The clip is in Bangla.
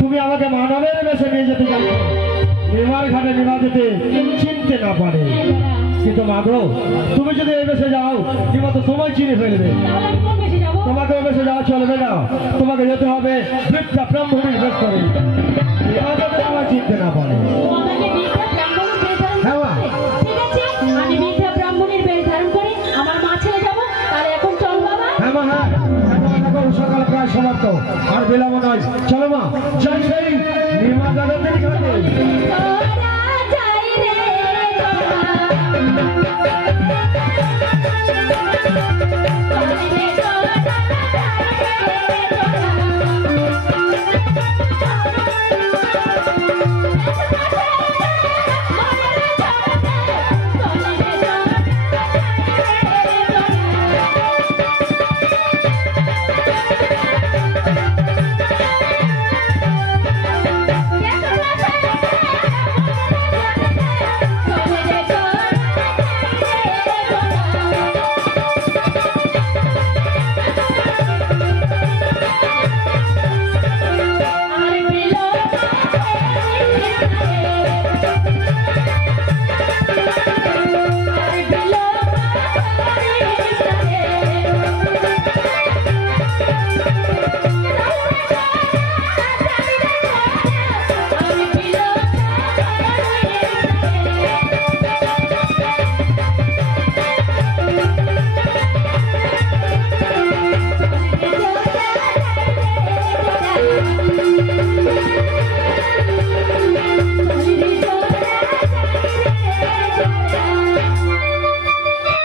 তুমি আমাকে মানবের বেশে নিয়ে যেতে জানো নিমার ঘাটে নিমা যেতে চিনতে না পারে কিন্তু মাগো তুমি যদি এই বেশে যাও নিমা তো তোমায় চিনে ফেলবে তোমাকে ওই বেশে যাওয়া চলবে না তোমাকে যেতে হবে বৃদ্ধা ব্রাহ্মণীর বেশ করে নিমা যাতে তোমায় চিনতে না পারে সকাল প্রায় সমাপ্ত আর বেলা মনে হয় চলো মা যাই সেই নির্মা জগতের ঘাটে